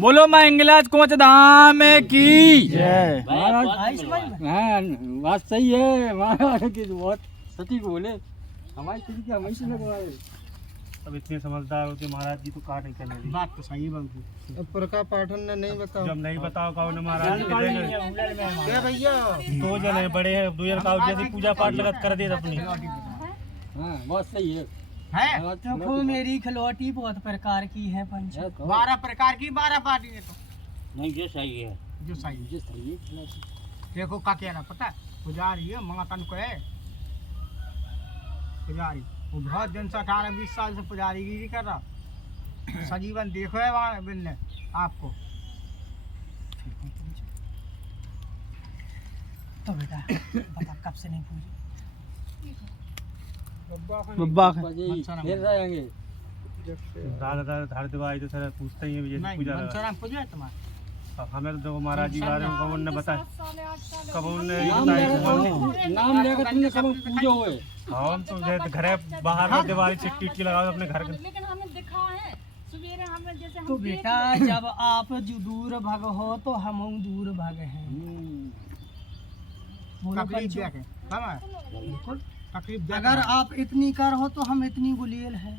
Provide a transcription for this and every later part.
बोलो मंगलाज कोच धाम की जय। बात सही है महाराज की बहुत सटीक बोले। हमारी किसी की हमेशा लगवाए। अब इतने समझदार होते महाराज जी तो काट नहीं करने दी। बात तो सही बाबू। अब प्रका पाठन ने नहीं बताओ। जब नहीं बताओ काऊ ने महाराज क्या भैया दो जन है बड़े हैं, दो जन काऊ जैसी पूजा पाठ लगत कर दे अपनी। हाँ बहुत सही है। देखो मेरी खिलौटी बहुत प्रकार की है पंच। 12 प्रकार की 12 पार्टी है तो नहीं जो सही है जो सही है। देखो का कह रहा पता पुजारी है मंगतन को है पुजारी वो बहुत दिन से 18-20 साल से पुजारीगिरी कर रहा सजीवन देखो है वहाँ बिन आपको। तो बेटा बता कब से नहीं पूछी बब्बा फिर रहेंगे। दादा धार दिवाई तो सर पूछते ही है जैसे पूजा पूजा तुम्हारा हमें तो देखो महाराज जी बारे में कब उन्होंने बताया कब उन्होंने नाम लेकर तुमने कब पूजा हुए। हम तो जैसे घर बाहर में दिवाली चिट्टी की लगाओ अपने घर के। लेकिन हमें दिखा है सवेरे हमें जैसे तो बेटा जब आप जो दूर भग हो तो हम दूर भग हैं। बोलो पंचो तकलीफ अगर आप इतनी कर हो तो हम इतनी गुलेल है।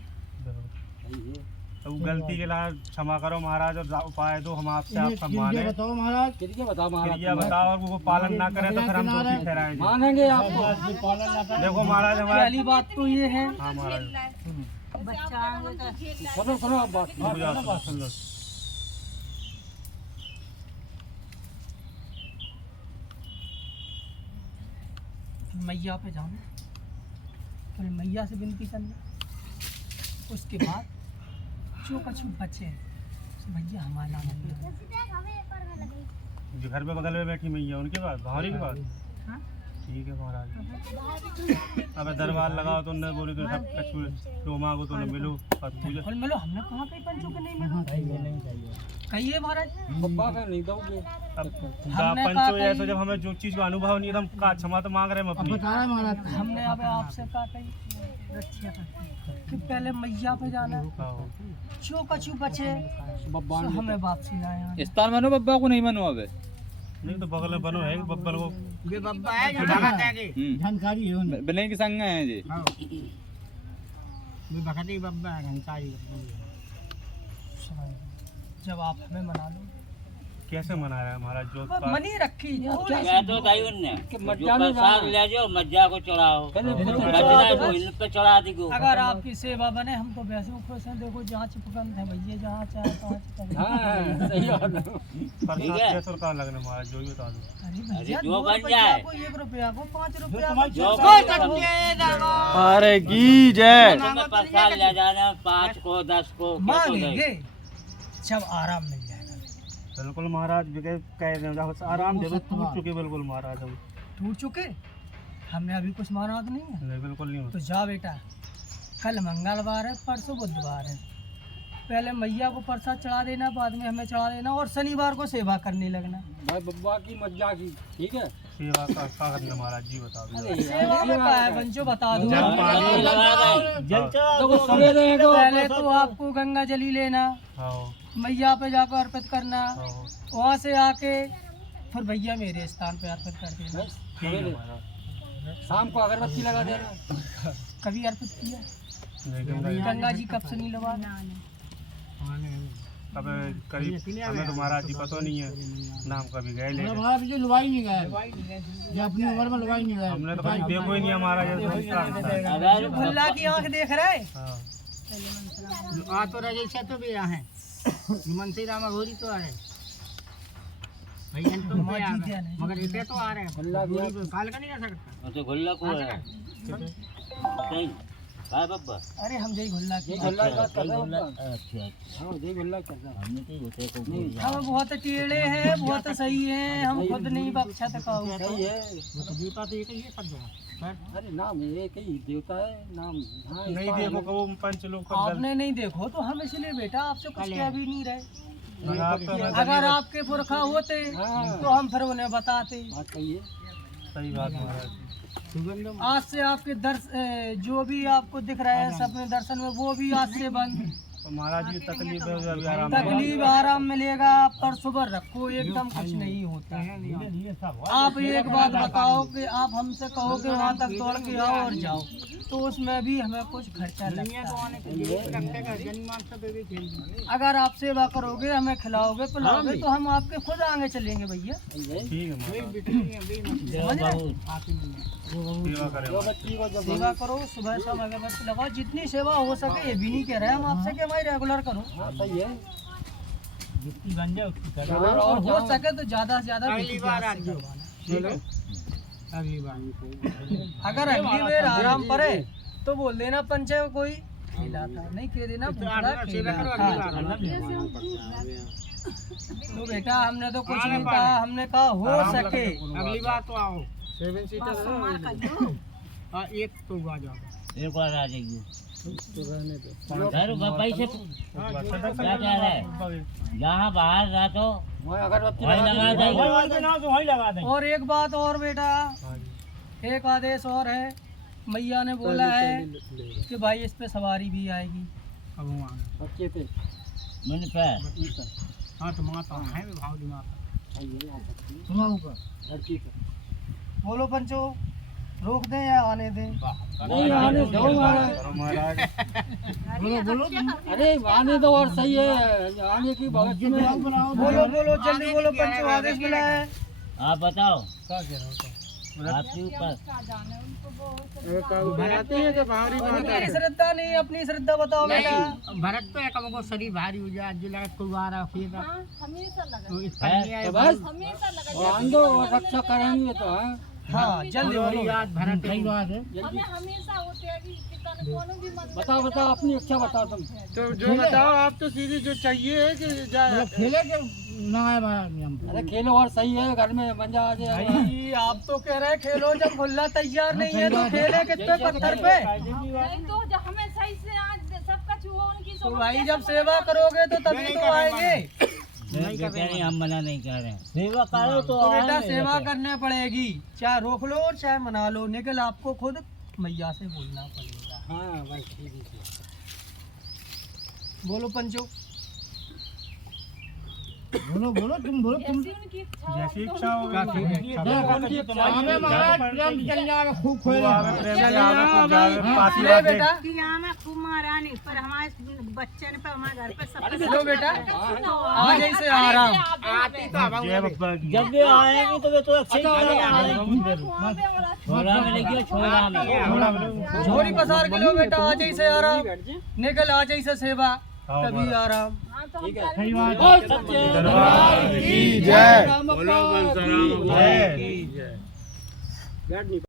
तो गलती के लिए क्षमा करो महाराज और उपाय दो हम आपसे आपका माने। बताओ महाराज क्या बताओ महाराज क्रिया बताओ और वो पालन ना करें तो फिर हम दोषी ठहराएंगे। मानेंगे आपको। देखो महाराज हमारा पहली बात तो ये है हाँ महाराज सुनो सुनो आप बात सुन लो। मैया पे जाना फिर मैया से विनती करना उसके बाद जो कछु बचे भैया हमारा नाम जो घर पे बगल में बैठी मैया उनके पास भावरी के पास ठीक है महाराज। अब दरबार लगाओ तो उन्हें बोले तो सब कछु तो मांगो तो उन्हें मिलो और पूजा फल मिलो हमने कहा कहीं पंचों के नहीं मिलो कहिए महाराज बब्बा का नहीं दोगे। अब पंचो ऐसा जब हमें जो चीज का अनुभव नहीं एकदम का क्षमा तो मांग रहे हैं हम अपनी। हमने अब आपसे कहा कही रक्षा कि पहले मैया पे जाना जो कछु बचे बब्बा तो हमें वापसी लाए। स्थान मनो बब्बा को नहीं मनो अब नहीं तो बगल में बनो है बब्बल को ये बब्बा है जो भगत है की जानकारी है उन्हें बने के संग है जी। ये भगत ही बब्बा है जानकारी। जब आप हमें मना लो कैसे मना रहा है महाराज जो मनी रखी क्या तो दाई उनने जो प्रसाद ले जाओ मज्जा को चढ़ाओ बजना को इन पे चढ़ा दी को। अगर आपकी सेवा बने हम तो वैसे ही खुश हैं। देखो जहाँ चिपकंद है भैया जहाँ चाहे तहाँ हाँ सही बात है। प्रसाद कैसे का लगने महाराज जो भी बता दो। अरे भैया जो 2 बन रुपया जाए। को 1 रुपया को 5 रुपया जो को अरे की जय। प्रसाद ले जाना 5 को 10 को मांगेंगे जब आराम मिल जाएगा। बिल्कुल महाराज कह रहे हैं आराम दे दो टूट चुके बिल्कुल महाराज हम टूट चुके हमने अभी कुछ माना तो नहीं है। नहीं बिल्कुल नहीं तो जा बेटा कल मंगलवार है परसों बुधवार है पहले मैया को प्रसाद चढ़ा देना बाद में हमें चढ़ा देना और शनिवार को सेवा करने लगना भाई बब्बा की मज्जा की ठीक है। सेवा का करना महाराज जी बता दो। सेवा में क्या है बंचो बता दूं। पहले तो आपको गंगा जली लेना मैया पे जाकर अर्पित करना वहाँ से आके फिर भैया मेरे स्थान पे अर्पित कर देना। शाम को अगरबत्ती लगा देना। कभी अर्पित किया गंगा जी कब से नहीं लगा। अब करीब हमें तो महाराज जी पता नहीं है नाम कभी गए लेकिन महाराज जी लुवाई नहीं गए ये अपनी उम्र में लुवाई नहीं गए। हमने तो कभी देखो ही नहीं हमारा जो भल्ला की आंख देख रहे आ तो रजे तो भी यहाँ है मनसी राम घोरी तो आ रहे भैया तो मगर इतने तो आ रहे हैं काल का नहीं आ सकता तो गुल्ला को है नहीं हां बब्बा। अरे हम जय भल्ला की बात कर रहे हैं। अच्छा हां जय भल्ला कर रहे हैं। हमने तो होते को हम बहुत टेढ़े हैं बहुत सही हैं हम खुद नहीं बख्शत का सही है। वो तो देवता तो एक ही है सब जगह। अरे नाम एक ही देवता है नाम। हाँ नहीं देखो कबो पंच लोग आपने नहीं देखो तो हम इसलिए बेटा आपसे कुछ कह भी नहीं रहे। तो अगर आपके पुरखा होते तो हम फिर उन्हें बताते। बात सही है। सही बात महाराज। आज से आपके जो भी आपको दिख रहा है सपने दर्शन में वो भी आज से बंद तो महाराज जी तकलीफ है अभी आराम तकलीफ आराम मिलेगा, पर सुबह रखो, एकदम कुछ नहीं होता है। आप एक बात बताओ कि आप हमसे कहो कि वहाँ तक दौड़ के आओ और जाओ, तो उसमें भी हमें कुछ खर्चा लगता है। अगर आप सेवा करोगे, हमें खिलाओगे पिलाओगे, तो हम आपके खुद आगे चलेंगे भैया। ठीक है सेवा करो, सुबह शाम अगरबत्ती लगाओ, जितनी सेवा हो सके। ये भी नहीं कह रहे हम आपसे कि हमारी रेगुलर करो, सही है। जितनी बन जाए उतनी करो। और हो सके तो ज्यादा से ज्यादा अगली बार आ जाओ। अगली बार अगर अगली बार आराम पड़े तो बोल देना पंचे कोई खेला था, नहीं कह देना भूखड़ा खेला था। तो बेटा हमने तो कुछ नहीं कहा, हमने कहा हो सके। अगली बार तो आओ। 7 सीटर हाँ, एक तो आ जाओ, एक बार आ जाइए। घर पैसे क्या कह रहा है, जहाँ बाहर रहा तो वहाँ अगरबत्ती वहीं लगा देंगे। और एक बात और बेटा, एक आदेश और है, मैया ने बोला है कि भाई इस पे सवारी भी आएगी। अब हम आ गए। बच्चे पे मैंने पे हाँ तो माता है भाव दी माता। लड़की पे बोलो पंचो, रोक दें या आने दें? नहीं आने दो महाराज। अरे आने दो, और सही है आने की बहुत बोलो बोलो जल्दी बोलो पंचो, आदेश मिला है। आप बताओ क्या कह रहा हूँ आपके ऊपर। अपनी श्रद्धा नहीं, अपनी श्रद्धा बताओ बेटा। भरत तो है कम को शरीर भारी हो जाए, जो लगा कोई आ रहा फिर हमेशा लगा, तो इस पर नहीं आए तो बस हमेशा लगा। और आन दो, और रक्षा करेंगे तो हाँ। हाँ जल्दी बोलो। याद भरत है। हमें हमेशा होते हैं कि किसान कोनो भी मन बताओ बताओ अपनी इच्छा बताओ तुम। तो जो बताओ आप, तो सीधी जो चाहिए है कि खेले के ना है अरे खेलो और सही है, घर में मंजा आ जाएगा। भाई आप तो कह रहे हैं खेलो, जब खुल्ला तैयार नहीं है तो खेले कितने पत्थर पे। नहीं तो जब हमें सही से आज सब कुछ हुआ उनकी तो भाई जब सेवा करोगे तो तभी तो आएंगे। नहीं हम मना नहीं कर रहे हैं, सेवा करो तो तो बेटा आएंगे। सेवा करने पड़ेगी, चाहे रोक लो और चाहे मना लो, निकल आपको खुद मैया से बोलना पड़ेगा। हाँ भाई ठीक है। बोलो पंचो। बोलो बोलो तुम बोलो तुम जैसी उनकी इच्छा हो, जैसी हम इच्छा होगी दोनों हमें महाराज प्रेम चल जाएगा खूब खोए ले बेटा, हमें खूब महारानी पर हमारे बच्चे ने पर हमारे घर पे सब लो बेटा, आज ऐसे आराम। जब भी आएंगे तो वे तो अच्छे छोरा में लेके छोरा में झोरी पसार के लो बेटा, आज ऐसे आराम, निकल आज ऐसे सेवा, तभी आराम। दरबार की जय। बोलो बंसराम जय।